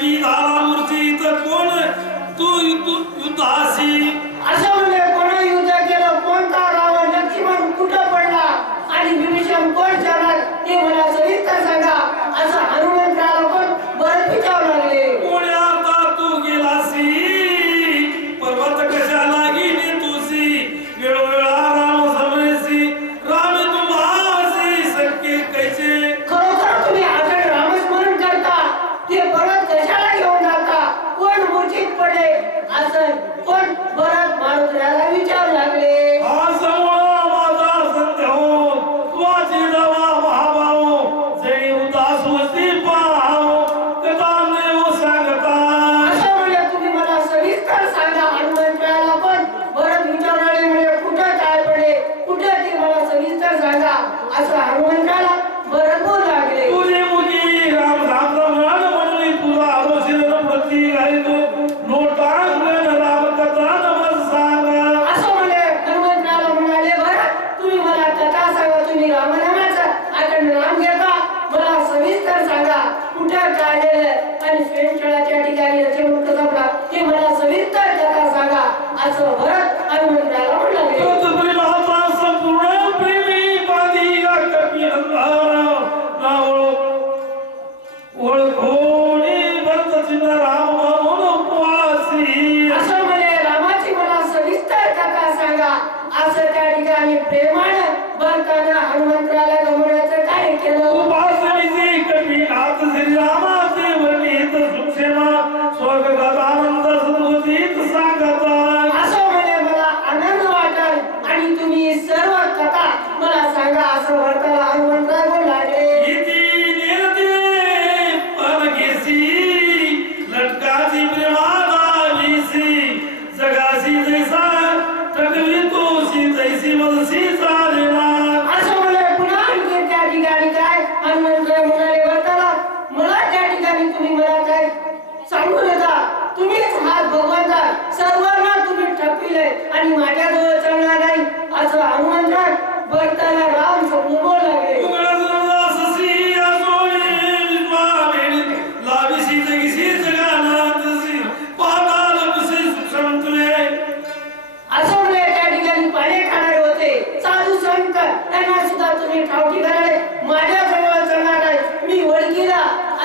एकी झाला मूर्ती तर कोण तू युद्धासी और Hadi, hadi, hadi, hadi, hadi, hadi, हनुमंतराला काय केलं? म्हणजे म्हणाले मला त्या ठिकाणी तुम्ही मला काय सांगू नका तुम्हीच हात भगवंता सर्व